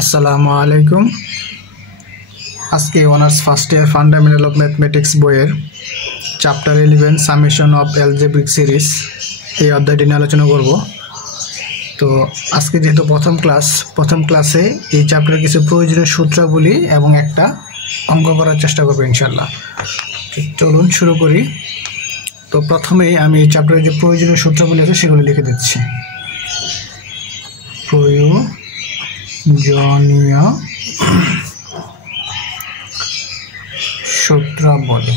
আসসালামু আলাইকুম। আজকে honours first year fundamental of mathematics বইয়ের chapter 11 summation of algebraic series এই অধ্যায়টি নিয়ে আলোচনা করব। তো আজকে যেহেতু প্রথম ক্লাসে এই চ্যাপ্টারের কিছু প্রয়োজনীয় সূত্রাবলী এবং একটা অঙ্ক করার চেষ্টা করবো ইনশাল্লাহ। চলুন শুরু করি। তো প্রথমেই আমি এই চ্যাপ্টারের যে প্রয়োজনীয় সূত্রাবলী আছে সেগুলো লিখে দিচ্ছি। প্রয়োজনীয় সূত্রাবলী।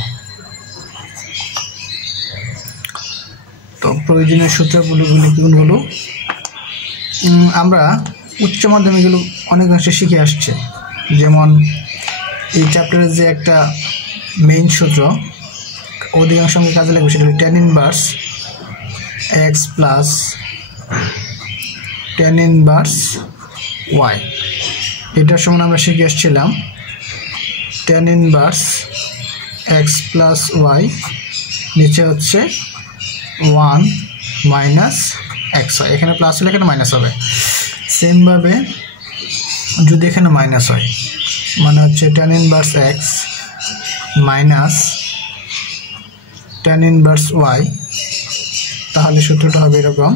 তো প্রয়োজনীয় সূত্রাবলীগুলি কোনগুলো? আমরা উচ্চ মাধ্যমিকগুলো অনেকাংশে শিখে আসছে। যেমন এই চ্যাপ্টারের যে একটা মেইন সূত্র অধিকাংশ অঙ্কে কাজে লাগবে, সেটা হলো tan inverse x plus tan inverse y। এটার সমান আমরা শিখে আসছিলাম tan inverse x plus y, নিচে হচ্ছে 1 মাইনাস x হয়। এখানে প্লাস হলে এখানে মাইনাস হবে। সেমভাবে যদি এখানে মাইনাস হয় মানে হচ্ছে tan inverse x minus tan inverse y, তাহলে সূত্রটা হবে এরকম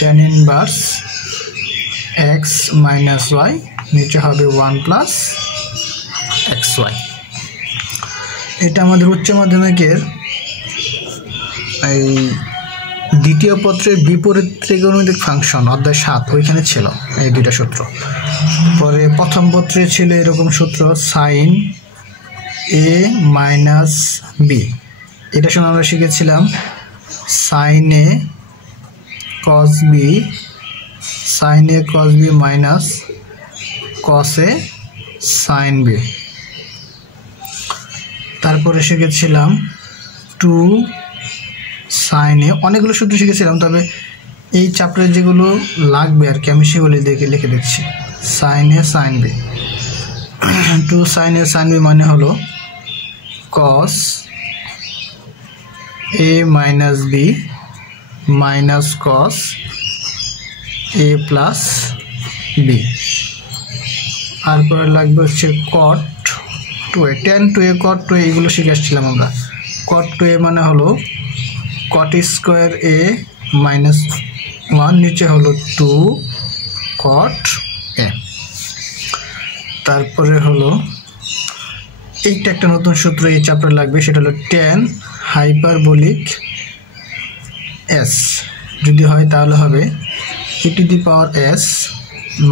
tan inverse x minus y, নিচে হবে 1 প্লাস xy। এটা আমাদের উচ্চ মাধ্যমিকের এই দ্বিতীয় পত্রের বিপরীত ত্রিকোণমিতিক ফাংশন অধ্যায় 7 ওইখানে ছিল এই দুইটা সূত্র। পরে প্রথম পত্রে ছিল এরকম সূত্র সাইন a মাইনাস b। এটা সময় আমরা শিখেছিলাম sine a cos b, sine a cos b minus cos a sine b। তারপরে শিখেছিলাম 2 সাইন a। অনেকগুলো সূত্র শিখেছিলাম, তবে এই চ্যাপ্টারে যেগুলো লাগবে আর কি আমি সেগুলো লিখে দিচ্ছি। Sine a sine b, 2 sine a sine b মানে হলো cos a minus b minus cos a plus b। তারপরে লাগবে হচ্ছে কট 2a, tan 2a কট 2a, এগুলো শিখে আসছিলাম আমরা। কট 2a মানে হলো কট স্কোয়ার a মাইনাস 1, নিচে হলো 2 কট a। তারপরে হলো এইটা একটা নতুন সূত্র এই চ্যাপ্টার লাগবে, সেটা হলো tan হাইপারবোলিক s যদি হয় তাহলে হবে e two the power s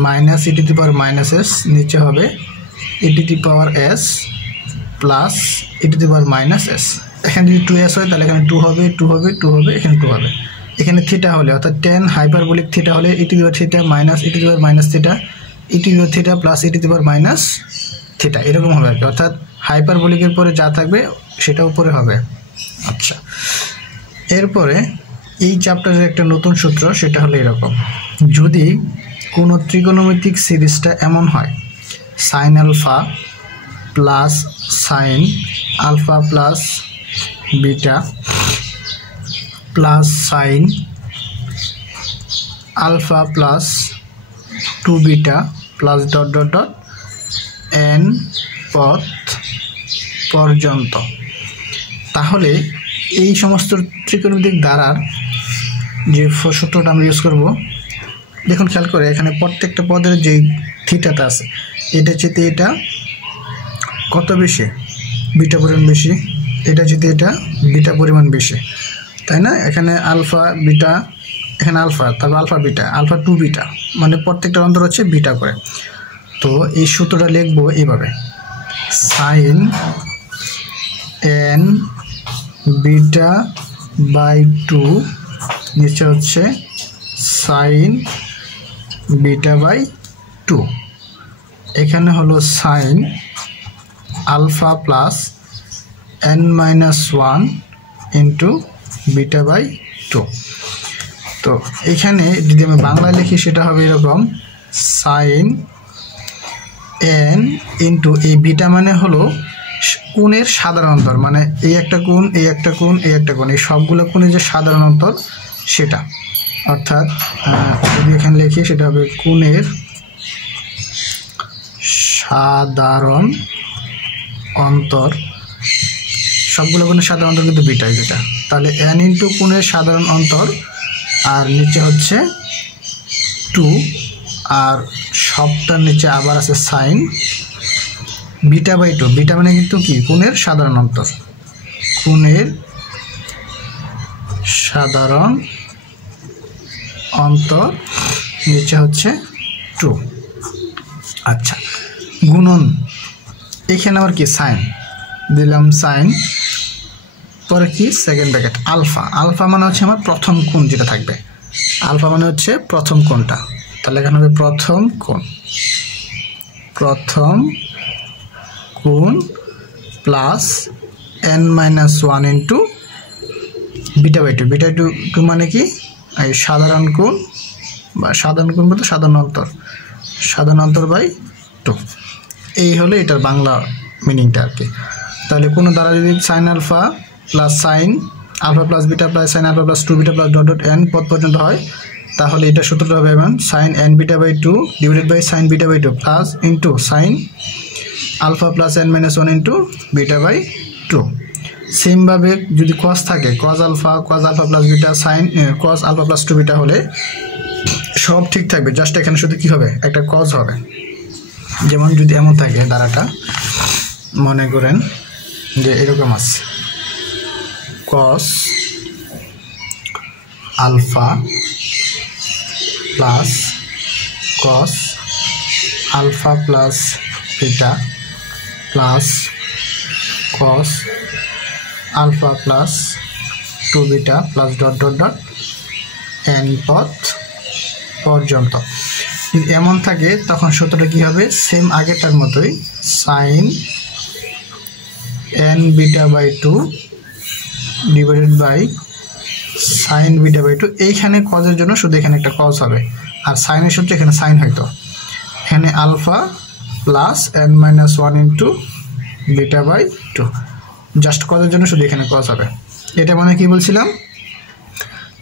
minus e two the power minus s, নিচে হবে e two the power s plus e two the power minus s। এখানে যদি 2s হয় তাহলে এখানে 2 হবে, 2 হবে, 2 হবে, এখানে 2 হবে। এখানে থিটা হলে অর্থাৎ tan হাইপারবোলিক থিটা হলে e two the power theta minus e two the power minus theta, e two the power theta plus e two the power minus theta, এরকম হবে আর কি। অর্থাৎ হাইপারবোলিকের পরে যা থাকবে সেটা উপরে হবে। আচ্ছা, এরপরে এই চ্যাপ্টারের একটা নতুন সূত্র, সেটা হলো এরকম। যদি কোনো ত্রিকোণমিতিক সিরিজটা এমন হয় sine alpha plus sine alpha plus beta plus sine alpha plus 2 beta plus dot dot dot n পথ পর্যন্ত, তাহলে এই সমস্ত ত্রিকোণমিতিক ধারার যে সূত্রটা আমরা ইউজ করব, দেখুন খেয়াল করে এখানে প্রত্যেকটা পদের যে থিটাটা আছে এটা চেয়ে এটা কত বেশি, বিটা পরিমাণ বেশি, এটা চেয়ে এটা বিটা পরিমাণ বেশি, তাই না? এখানে আলফা বিটা, এখানে আলফা, তারপর আলফা বিটা, আলফা 2 বিটা, মানে প্রত্যেকটা অন্তর হচ্ছে বিটা করে। তো এই সূত্রটা লিখবো এইভাবে, সাইন n বিটা বাই 2, নিচে হচ্ছে সাইন বিটা বাই 2। এখানে হলো sine alpha plus n minus 1 into beta by 2। তো এখানে যদি আমি বাংলায় লিখি সেটা হবে এরকম, সাইন n ইন্টু এই বিটা মানে হলো কোণের সাধারণ অন্তর, মানে এই একটা কোণ, এই একটা কোণ, এই একটা কোণ, এই সবগুলো কোণের যে সাধারণ অন্তর সেটা। অর্থাৎ যদি এখানে লিখি সেটা হবে কোণের সাধারণ অন্তর, সবগুলো কোণের সাধারণ অন্তর কিন্তু বিটাই যেটা, তাহলে n ইন্টু কোণের সাধারণ অন্তর আর নিচে হচ্ছে 2 আর সবটার নিচে আবার আছে সাইন বিটা বাই 2। বিটা মানে কিন্তু কি কোণের সাধারণ অন্তর, কোণের সাধারণ অন্তর নিচে হচ্ছে 2। আচ্ছা, গুণন এখানে আবার কি সাইন দিলাম, সাইন পরে কি সেকেন্ড ব্র্যাকেট আলফা। আলফা মানে হচ্ছে আমার প্রথম কোণ যেটা থাকবে, আলফা মানে হচ্ছে প্রথম কোণটা, তাহলে এখানে হবে প্রথম কোণ, প্রথম কোণ plus n-1 into beta by 2। Beta 2 মানে কি এই সাধারণ কোণ বা সাধারণ কোণ বলতে সাধারণ অন্তর বাই 2। এই হলো এটার বাংলা মিনিংটা আর কি। তাহলে কোনো দ্বারা যদি sine alpha plus sine alpha plus beta plus sine alpha plus 2 beta plus dot dot n পদ পর্যন্ত হয়, তাহলে এটা সূত্রটা হবে এমন sine n beta by 2 divided by sine beta by 2 plus into sine alpha plus n-1 into beta by 2। সেমভাবে যদি কস থাকে cos alpha plus beta sine cos alpha plus 2 beta হলে সব ঠিক থাকবে, জাস্ট এখানে শুধু কি হবে একটা কস হবে। যেমন যদি এমন থাকে ধারাটা, মনে করেন যে এরকম আছে cos alpha plus cos alpha plus beta plus cos alpha plus 2 beta plus dot dot dot n পদ পর্যন্ত। যদি এমন থাকে তখন সূত্রটা কি হবে সেম আগেরটার মতোই sine n beta by 2 divided by sine beta by 2। এইখানে কজের জন্য শুধু এখানে একটা কজ হবে, আর সাইনের সূত্রে এখানে সাইন হয়তো এখানে alpha plus n-1 into beta by 2, just কজের জন্য শুধু এখানে কজ হবে। এটা মানে কি বলছিলাম,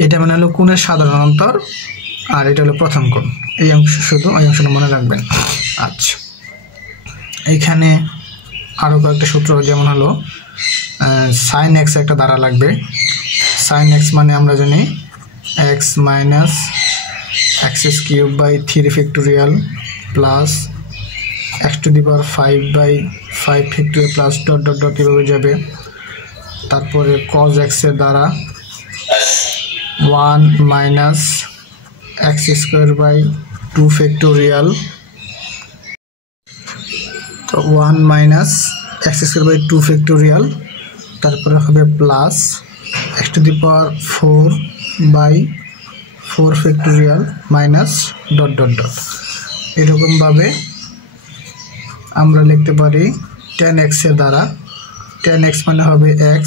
এটা মানে হলো কোণের সাধারণ অন্তর আর এটা হলো প্রথম কোণ। এই অংশ শুধু এই অংশটা মনে রাখবেন। আচ্ছা, এইখানে আরও কয়েকটা সূত্র, যেমন হলো সাইন এক্স একটা দ্বারা লাগবে। সাইন এক্স মানে আমরা জানি x minus x cube by 3 factorial plus x to the power 5 by 5 factorial plus dot dot dot এভাবে যাবে। তারপরে cos x এর দ্বারা 1 minus x square by 2 factorial, তো 1 minus x square by 2 factorial, তারপরে হবে plus x to the power 4 by 4 factorial minus dot dot dot. এরকমভাবে আমরা লিখতে পারি tan x এর দ্বারা, tan x মানে হবে x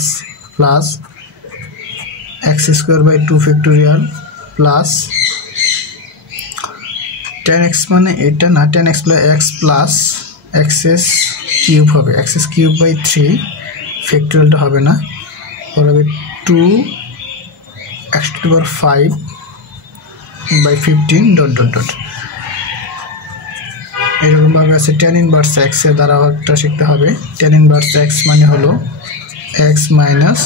plus x square by 2 factorial plus tan x মানে এটা না, tan x plus x plus x's cube হবে, এক্সএস কিউব বাই 3 ফ্যাক্টোরিয়ালটা হবে না, পরে হবে 2 x to the power 5 by 15 dot dot dot. এরকমভাবে আছে tan ইনভার্স x এর দ্বারা একটা শিখতে হবে। tan ইনভার্স x মানে হলো x minus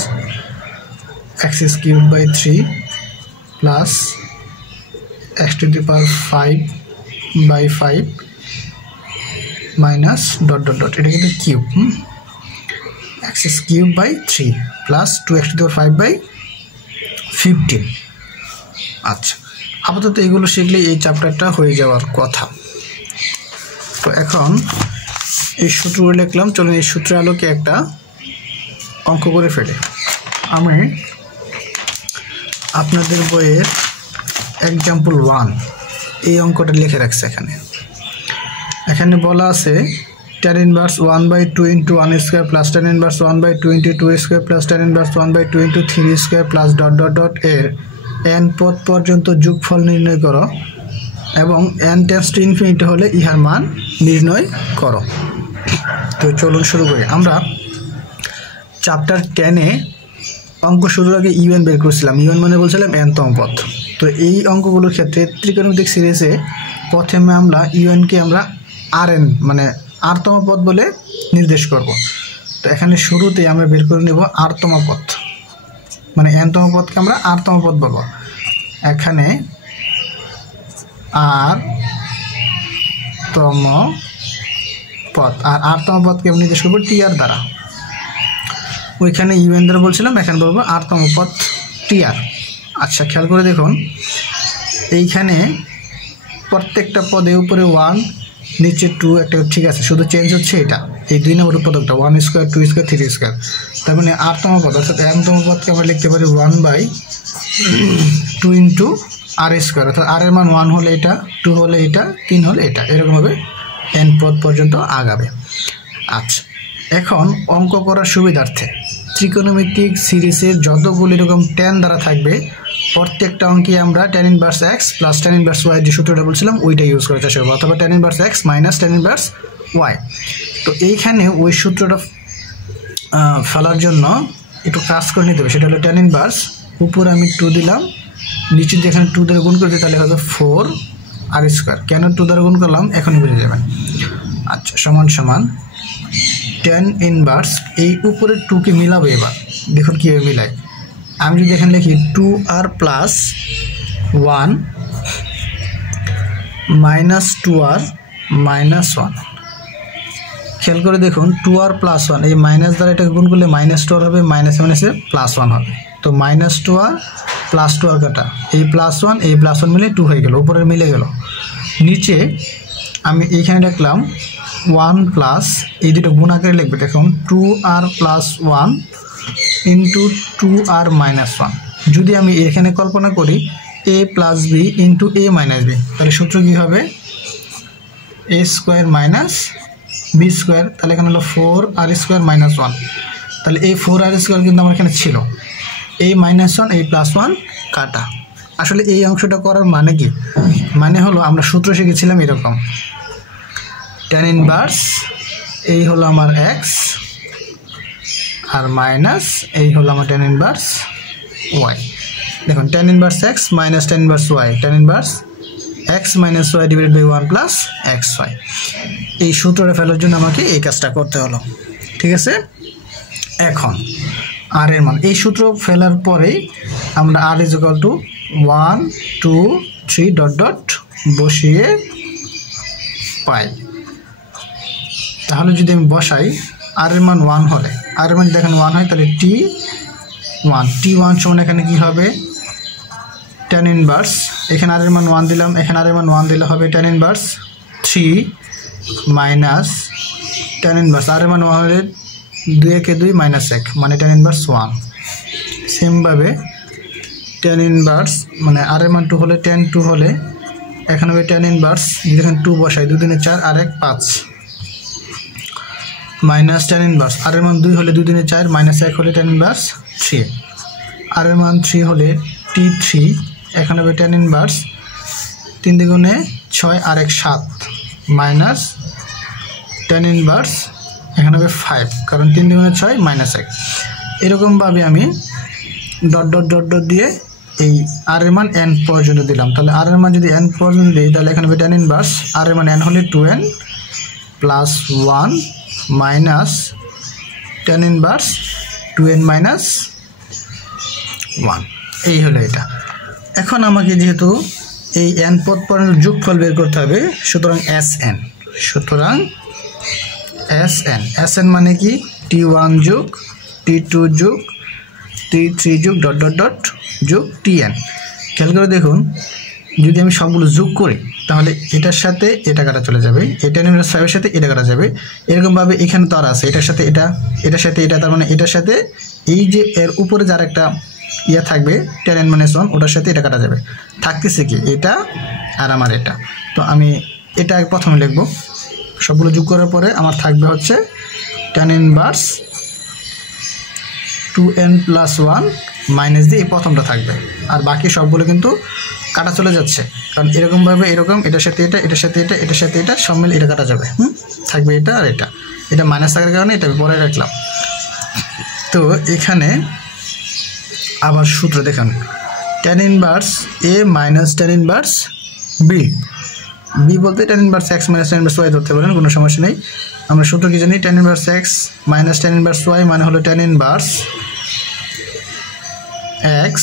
x cube by 3 plus x to the power 5 by 5 minus dot dot dot, এটা কিন্তু cube, x cube by 3 plus 2x to the power 5 by 15। আচ্ছা, আপাতত এগুলো শিখলে এই চ্যাপ্টারটা হয়ে যাওয়ার কথা। তো এখন এই সূত্রগুলো লিখলাম, চলুন এই সূত্রের আলোকে একটা অঙ্ক করে ফেলে। আমি আপনাদের বইয়ের এক্সাম্পল 1 এই অঙ্কটা লিখে রাখছি। এখানে বলা আছে tan inverse 1/2 into 1 square plus tan inverse 1/2 into 2 square plus tan inverse 1/2 into 3 square plus dot dot dot এর n পদ পর্যন্ত যোগফল নির্ণয় করো এবং n টেন্ডস টু ইনফিনিটি হলে ইহার মান নির্ণয় করো। তো চলুন শুরু করি। আমরা চ্যাপ্টার 10-এ অঙ্ক শুরুর আগে ইউএন বের করেছিলাম। ইউএন মানে বলছিলাম n-তম পদ। তো এই অঙ্কগুলোর ক্ষেত্রে ত্রিকোণমিতিক সিরিজে প্রথমে আমরা ইউএনকে আমরা rn মানে আরতম পদ বলে নির্দেশ করব। তো এখানে শুরুতেই আমরা বের করে নেব আরতম পদ, মানে এনতম পদকে আমরা আরতম পদ বলবো। এখানে আরতম পদ, আর আরতম পদকে আমরা নির্দেশ করবো টি আর দ্বারা। ওইখানে ইউএন দ্বারা বলছিলাম, এখানে বলবো আরতম পদ টি আর। আচ্ছা, খেয়াল করে দেখুন, এইখানে প্রত্যেকটা পদে উপরে 1, নিচে 2 একটা ঠিক আছে, শুধু চেঞ্জ হচ্ছে এটা, এই 2 নম্বর পদকটা 1 স্কোয়ার 2 স্কোয়ার 3 স্কোয়ার। তার মানে আরতম পদ অর্থাৎ এনতম পদকে আমরা লিখতে পারি 1/2 ইন্টু আর স্কোয়ার, অর্থাৎ আর এর মান 1 হলে এটা, 2 হলে এটা, 3 হলে এটা, এরকমভাবে এন পদ পর্যন্ত আগাবে। আচ্ছা, এখন অঙ্ক করার সুবিধার্থে ত্রিকোণমিতিক সিরিজের যতগুলি এরকম tan দ্বারা থাকবে প্রত্যেকটা অঙ্কে আমরা tan inverse x plus tan inverse y যে সূত্রটা বলছিলাম ওইটা ইউজ করে চেষ্টা করবো, অথবা tan inverse x minus tan inverse y। তো এইখানে ওই সূত্রটা ফেলার জন্য একটু কাজ করে নিতে হবে, সেটা হলো tan ইনভার্স, উপরে আমি 2 দিলাম, নিচে যেখানে 2 দ্বারা গুণ করে দিই তাহলে হবে 4 আর স্কোয়ার। কেন 2 দ্বারা গুণ করলাম এখনই বুঝে যাবেন। আচ্ছা, সমান সমান tan ইনভার্স, এই উপরে 2 কে মিলাবো। এবার দেখুন কীভাবে মিলাই। আমি যদি এখানে লিখি 2r plus 1 minus 2r minus 1, খেয়াল করে দেখুন 2r প্লাস 1, এই মাইনাস দ্বারা এটাকে গুণ করলে মাইনাস 2r হবে, মাইনাসে মাইনাসে প্লাস 1 হবে। তো মাইনাস 2r প্লাস 2r কাটা, এই প্লাস 1 এই প্লাস 1 মিলে 2 হয়ে গেল, উপরে মিলে গেল। নিচে আমি এইখানে লিখলাম 1 প্লাস, এই দুটো গুণ আকারে লিখবে, দেখুন 2r plus 1 into 2r minus 1। যদি আমি এখানে কল্পনা করি a plus b into a minus b, তাহলে সূত্র কী হবে? a square minus b square, তাহলে এখানে হলো 4r স্কোয়ার মাইনাস 1। তাহলে এই 4r স্কোয়ার কিন্তু আমার এখানে ছিল, a মাইনাস 1 এই প্লাস 1 কাটা। আসলে এই অংশটা করার মানে কি? মানে হলো আমরা সূত্র শিখেছিলাম এরকম, tan ইনভার্স এই হলো আমার x আর মাইনাস এই হলো আমার tan ইনভার্স y। দেখুন tan inverse x minus tan inverse y, tan inverse x minus y divided by 1 plus xy। এই সূত্রটা ফেলার জন্য আমাকে এই কাজটা করতে হলো, ঠিক আছে। এখন আর এর মান, এই সূত্র ফেলার পরেই আমরা r is equal to 1 2 3 dot dot বসিয়ে পাই। তাহলে যদি আমি বসাই আর এর মান 1 হলে, আর এর মান যদি এখানে 1 হয় তাহলে t1 সমান এখানে কি হবে? tan ইনভার্স, এখানে আর এর মান 1 দিলাম, এখানে আর এর মান 1 দিলে হবে tan inverse 3 minus tan inverse, আর এর মান 1 হলে 2 একে 2 মাইনাস 1 মানে tan ইনভার্স 1। সেমভাবে tan ইনভার্স মানে আর এর মান 2 হলে tan 2 হলে এখানে হবে tan ইনভার্স, যদি এখানে 2 বসাই 2 দিনে 4 আর 1 5 মাইনাস tan ইনভার্স, আর এর মান 2 হলে 2 দিনে 4 মাইনাস 1 হলে tan ইনভার্স 3, আর এর মান 3 হলে t3, এখানে হবে tan ইনভার্স 3 দ্বিগুণে 6 আর 1 7 মাইনাস tan ইনভার্স এখানে হবে 5, কারণ 3 দ্বিগুণে 6 মাইনাস 1। এরকমভাবে আমি ডট ডট ডট ডট দিয়ে এই আর এর মান n পর্যন্ত দিলাম। তাহলে আর এর মান যদি n পর্যন্ত দিই তাহলে এখানে হবে tan ইনভার্স, আর এর মান n হলে 2n plus 1 minus tan inverse 2n minus 1, এই হলো এটা। এখন আমাকে যেহেতু এই n পদ পর্যন্ত যোগফল বের করতে হবে, সুতরাং sn মানে কি? t1 যোগ t2 যোগ t3 যোগ ডট ডট ডট যোগ tn। খেয়াল করে দেখুন, যদি আমি সবগুলো যোগ করি তাহলে এটার সাথে এটা কাটা চলে যাবে, এটা tan ইনভার্স 5 এর সাথে এটা কাটা যাবে। এরকমভাবে এখানে তো আর আছে, এটার সাথে এটা, এটার সাথে এটা, তার মানে এটার সাথে এই যে এর উপরে যার একটা ইয়ে থাকবে tan n - 1 ওটার সাথে এটা কাটা যাবে। থাকতেছে কি? এটা আর আমার এটা। তো আমি এটা প্রথমে লিখব, সবগুলো যোগ করার পরে আমার থাকবে হচ্ছে tan inverse 2n plus 1 minus দিয়ে এই প্রথমটা থাকবে, আর বাকি সবগুলো কিন্তু কাটা চলে যাচ্ছে, কারণ এরকমভাবে এরকম এটার সাথে এটা, এটার সাথে এটা, এটার সাথে এটা সব মিলে এটা কাটা যাবে। থাকবে এটা আর এটা, এটা মাইনাস থাকার কারণে এটা পরে রাখলাম। তো এখানে আবার সূত্র দেখেন, tan inverse a minus tan inverse b, b বলতে tan inverse x minus tan inverse y ধরতে পারেন, কোনো সমস্যা নেই। আমরা সূত্র কি জানি, tan inverse x minus tan inverse y মানে হলো tan inverse x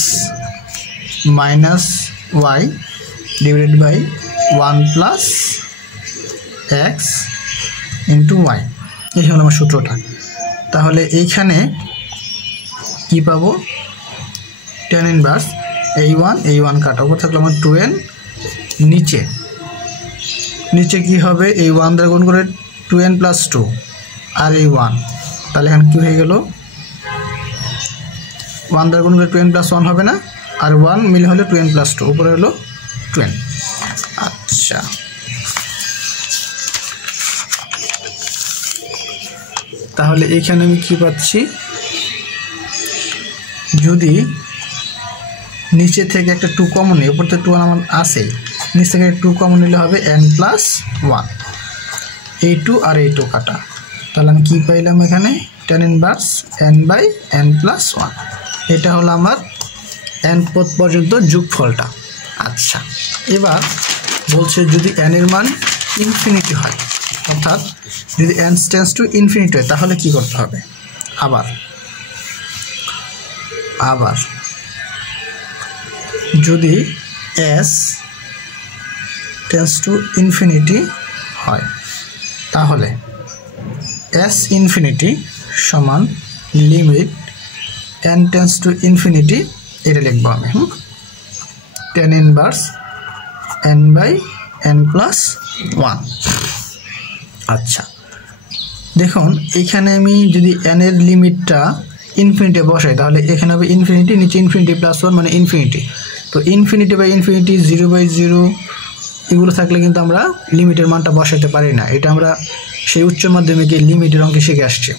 minus y divided by 1 plus x into y। এই হলো আমার সূত্রটা। তাহলে এইখানে কি পাবো, tan ইনভার্স এই 1 কাটা, উপর থাকলো আমার 2n, নিচে কি হবে, এই 1 দ্বারা গুণ করে 2n প্লাস 2 আর এই 1, তাহলে এখানে কি হয়ে গেল, 1 দ্বারা গুণ করে 2n প্লাস 1 হবে না, আর 1 মিলে হলো 2n প্লাস 2, উপরে হলো 2n। আচ্ছা, তাহলে এইখানে আমি কি পাচ্ছি, যদি নিচে থেকে একটা 2 কমন নিই, উপর থেকে 2 আমার আসেই, নিচ থেকে 2 কমন নিলে হবে n প্লাস 1, এই 2 আর এই 2 কাটা, তাহলে আমি কি পাইলাম এখানে, tan inverse n by n plus 1। এটা হলো আমার n পদ পর্যন্ত যোগফলটা। আচ্ছা, এবার বলছে যদি n এর মান ইনফিনিটি হয়, অর্থাৎ যদি n টেন্ডস টু ইনফিনিটি হয়, তাহলে কি করতে হবে, আবার যদি s টেন্ডস টু ইনফিনিটি হয়, তাহলে s ইনফিনিটি সমান limit n tends to infinity, এটা লিখবো আমি tan inverse n by n plus 1। আচ্ছা, দেখুন এইখানে আমি যদি n এর লিমিটটা ইনফিনিটি বসাই, তাহলে এখানে হবে ইনফিনিটি, নিচে ইনফিনিটি প্লাস 1 মানে ইনফিনিটি। তো ইনফিনিটি বাই ইনফিনিটি, 0 বাই 0 এগুলো থাকলে কিন্তু আমরা লিমিটের মানটা বসাতে পারি না। এটা আমরা সেই উচ্চ মাধ্যমিকে লিমিটের অঙ্কে শিখে আসছি।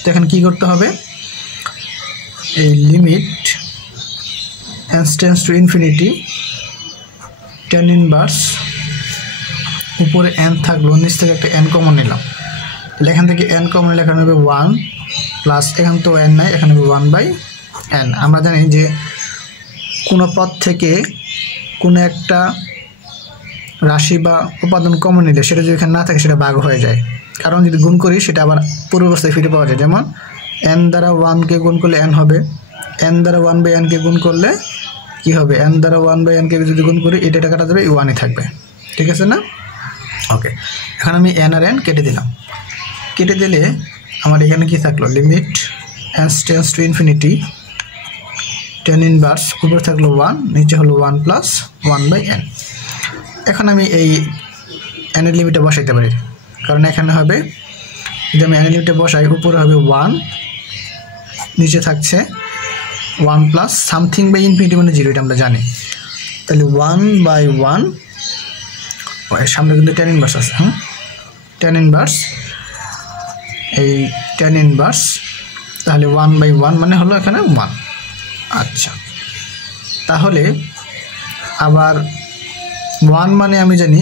তো এখন কী করতে হবে, এই limit n tends to infinity tan inverse, উপরে n থাকলো, নিচ থেকে একটা n কমন নিলাম, তাহলে এখান থেকে n কমন নিলে এখানে হবে 1 প্লাস, এখানে তো n নাই, এখানে হবে 1 বাই n। আমরা জানি যে কোনো পদ থেকে কোনো একটা রাশি বা উপাদান কমন নিলে সেটা যদি এখানে না থাকে সেটা ভাগ হয়ে যায়, কারণ যদি গুণ করি সেটা আবার পূর্বাবস্থায় ফিরে পাওয়া যায়। যেমন n দ্বারা 1কে গুণ করলে n হবে, n দ্বারা 1 বাই n কে গুণ করলে কি হবে, n দ্বারা 1 বাই n কে যদি গুণ করি এটা কাটা যাবে, 1ই থাকবে, ঠিক আছে না? ওকে, এখন আমি n আর n কেটে দিলাম, কেটে দিলে আমার এখানে কি থাকলো, limit n tends to infinity tan inverse, উপরে থাকলো 1, নিচে হলো 1 প্লাস 1 বাই n। এখন আমি এই n এর লিমিটে বসাইতে পারি, কারণ এখানে হবে যদি আমি n এর লিমিটে বসাই, উপরে হবে 1, নিচে থাকছে 1 প্লাস সামথিং বাই ইনফিনিটি মানে 0, এটা আমরা জানি। তাহলে 1 বাই 1, সামনে কিন্তু tan ইনভার্স আছে, tan ইনভার্স, এই tan ইনভার্স, তাহলে 1 বাই 1 মানে হলো এখানে 1। আচ্ছা, তাহলে আবার 1 মানে আমি জানি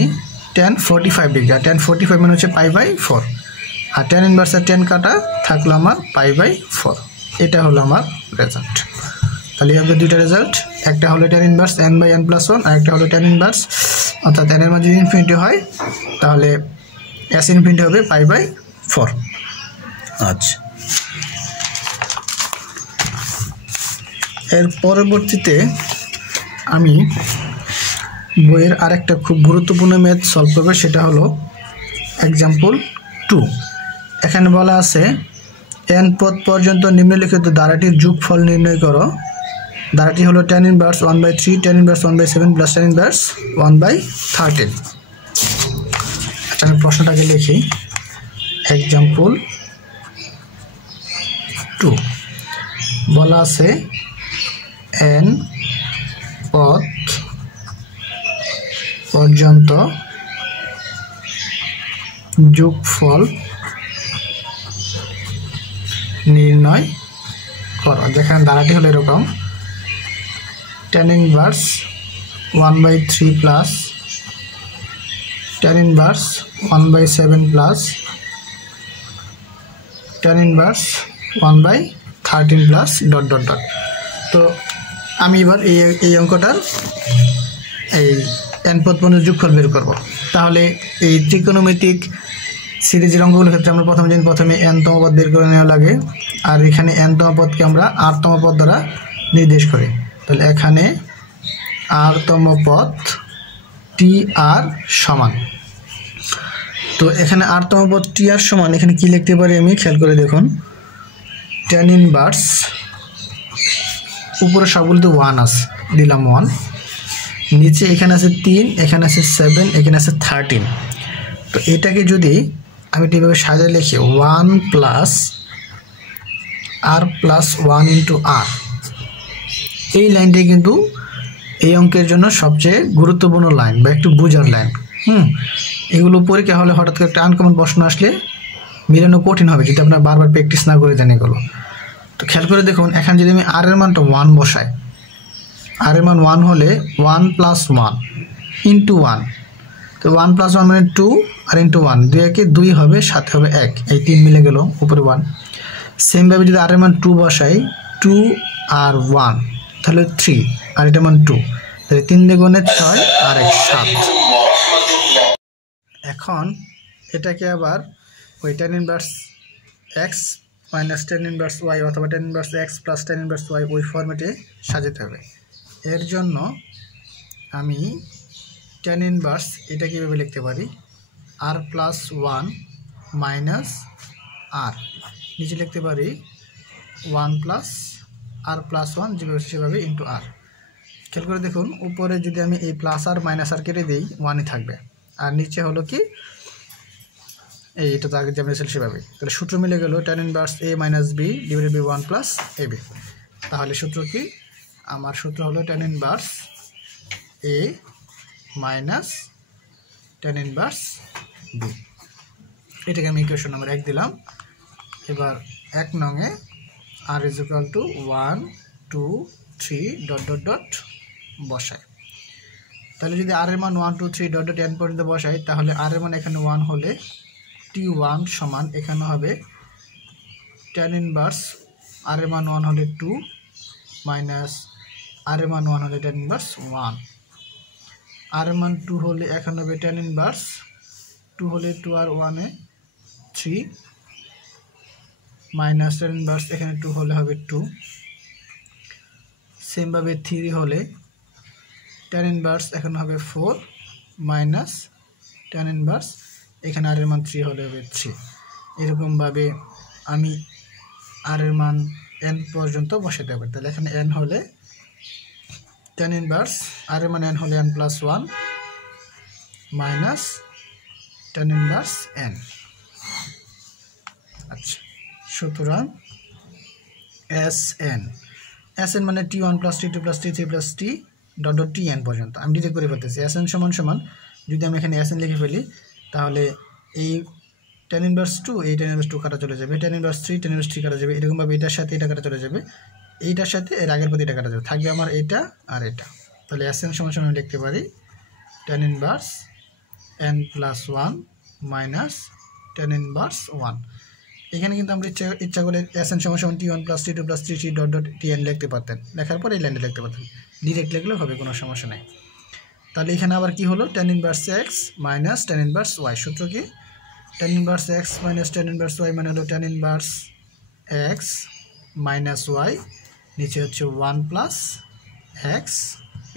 tan 45 ডিগ্রি, আর tan 45 মানে হচ্ছে পাই বাই 4, আর tan ইনভার্স আর tan কাটা থাকলো আমার পাই বাই 4। এটা হলো আমার রেজাল্ট। তাহলে এই হবে দুইটা রেজাল্ট, একটা হলো tan inverse n by n plus 1, আর একটা হলো tan ইনভার্স, অর্থাৎ n এর মান যদি ইনফিনিটি হয় তাহলে s ইনফিনিটি হবে পাই বাই 4। আচ্ছা, এর পরবর্তীতে আমি বইয়ের আরেকটা খুব গুরুত্বপূর্ণ ম্যাথ সলভ করব, সেটা হলো এক্সাম্পল 2। এখানে বলা আছে n পদ পর্যন্ত নিম্নলিখিত ধারাটির যোগফল নির্ণয় করো। ধারাটি হলো tan inverse 1/3, tan inverse 1/7 plus tan inverse 1/13। আচ্ছা, আমি প্রশ্নটাকে লিখি, এক্সাম্পল 2 বলা আছে n পদ পর্যন্ত যোগফল নির্ণয় করো। যেখানে ধারাটি হলো এরকম, tan inverse 1/3 plus tan inverse 1/7 plus tan inverse 1/13 plus dot dot dot. তো আমি এবার এই অঙ্কটার এই n পদ পর্যন্ত যোগফল বের করব। তাহলে এই ত্রিকোণমিতিক সিরিজের অঙ্কগুলোর ক্ষেত্রে আমরা প্রথমে n তম পদ বের করে নেওয়া লাগে, আর এখানে n তম পদকে আমরা r তম পদ দ্বারা নির্দেশ করি। তাহলে এখানে r তম পদ tr সমান, তো এখানে r তম পদ tr সমান এখানে কি লিখতে পারি আমি, খেয়াল করে দেখুন, tan ইনভার্স উপরে সবগুলোতে 1 আছে, দিলাম 1, নিচে এখানে আছে 3, এখানে আছে 7, এখানে আছে 13। তো এটাকে যদি আমি এইভাবে সাজিয়ে লিখি 1 plus r plus 1 into r, এই লাইনটাই কিন্তু এই অঙ্কের জন্য সবচেয়ে গুরুত্বপূর্ণ লাইন বা একটু বোঝার লাইন। এগুলো পরীক্ষা হলে হঠাৎ করে একটা আনকমন প্রশ্ন আসলে মিলানো কঠিন হবে যদি আপনারা বারবার প্র্যাকটিস না করে দেন এগুলো। তো খেয়াল করে দেখুন, এখানে যদি আমি r এর মানটা 1 বসাই, r এর মান 1 হলে 1 প্লাস 1 ইন্টু 1, তো 1 প্লাস 1 মানে 2, আর ইন্টু 1, 2 একে 2 হবে, 7 হবে 1, এই 3 মিলে গেল উপরে 1। সেমভাবে যদি r এর মান 2 বসাই, 2 আর 1 তাহলে 3, আর এটা মান 2, তাহলে 3 দ্বিগুণে 6 আর 1 7। এখন এটাকে আবার ওই tan inverse x minus tan inverse y অথবা tan inverse x plus tan inverse y ওই ফরম্যাটে সাজাতে হবে। এর জন্য আমি tan ইনভার্স এটা কীভাবে লিখতে পারি, r প্লাস 1 মাইনাস r, নিচে লিখতে পারি 1 প্লাস r প্লাস 1 যেভাবে সেভাবে ইন্টু r। খেয়াল করে দেখুন, উপরে যদি আমি এই প্লাস আর মাইনাস আর কেটে দিই 1ই থাকবে, আর নিচে হলো কি এইটা তো আগে যেমন ছিল সেভাবে। তাহলে সূত্র মিলে গেল tan inverse a minus b divided by 1 plus ab। তাহলে সূত্র কি, আমার সূত্র হলো tan inverse a minus tan inverse b। এটাকে আমি ইকুয়েশন নাম্বার 1 দিলাম। এবার 1 নংয়ে r is equal to 1 2 3 dot dot dot বসাই। তাহলে যদি r এর মান 1 2 3 ডট ডট n পর্যন্ত বসাই, তাহলে r এর মান এখানে 1 হলে t1 সমান এখানে হবে tan ইনভার্স r এর মান 1 হলে 2 মাইনাস r এর মান 1 হলে tan ইনভার্স 1, r এর মান 2 হলে এখানে হবে tan ইনভার্স 2 হলে 2 আর 1 এ 3 মাইনাস tan ইনভার্স এখানে 2 হলে হবে 2, সেম ভাবে 3 হলে tan ইনভার্স এখানে হবে 4 মাইনাস tan ইনভার্স এখানে r এর মান 3 হলে হবে 3। এরকম ভাবে আমি r এর মান n পর্যন্ত বসাতে পারি। তাহলে এখানে n হলে tan ইনভার্স r এর মান n হলে n plus 1 minus tan inverse n। আচ্ছা, সুতরাং Sn মানে t1 plus t2 plus t3 plus t dot dot tn পর্যন্ত আমি ডিরেক্ট করে ফেলতেছি। Sn সমান সমান যদি আমি এখানে Sn লিখে ফেলি, তাহলে এই tan ইনভার্স 2 এই tan ইনভার্স 2 কাটা চলে যাবে, tan ইনভার্স 3 tan ইনভার্স 3 কাটা যাবে, এরকমভাবে এটার সাথে এটা কাটা চলে যাবে, এইটার সাথে এর আগের প্রতি এটা কাটা যাবে, থাকবে আমার এটা আর এটা। তাহলে Sn সমান সমান আমি লিখতে পারি tan inverse n plus 1 minus tan inverse 1। এখানে কিন্তু আমরা ইচ্ছা করলে Sn সমান সমান t1 plus t2 plus t3 dot dot tn লিখতে পারতেন, লেখার পর এই লাইনটা লিখতে পারতেন, ডিরেক্ট লিখলেও হবে, কোনো সমস্যা নাই। তাহলে এখানে আবার কি হলো, tan inverse x minus tan inverse y। সূত্র কি, tan inverse x minus tan inverse y মানে হলো tan inverse x minus y, নিচে হচ্ছে 1 plus x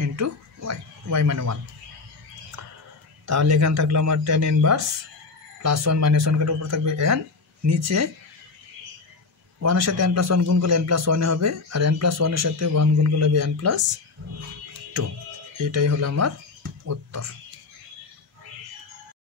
into y, y মানে 1। তাহলে এখানে থাকলো আমার tan ইনভার্স প্লাস 1 মাইনাস 1 কাটার উপর থাকবে n, নিচে 1 এর সাথে n প্লাস 1 গুণ করলে n প্লাস 1 হবে, আর n প্লাস 1 এর সাথে 1 গুণ করলে হবে n প্লাস 2। এইটাই হলো আমার উত্তর।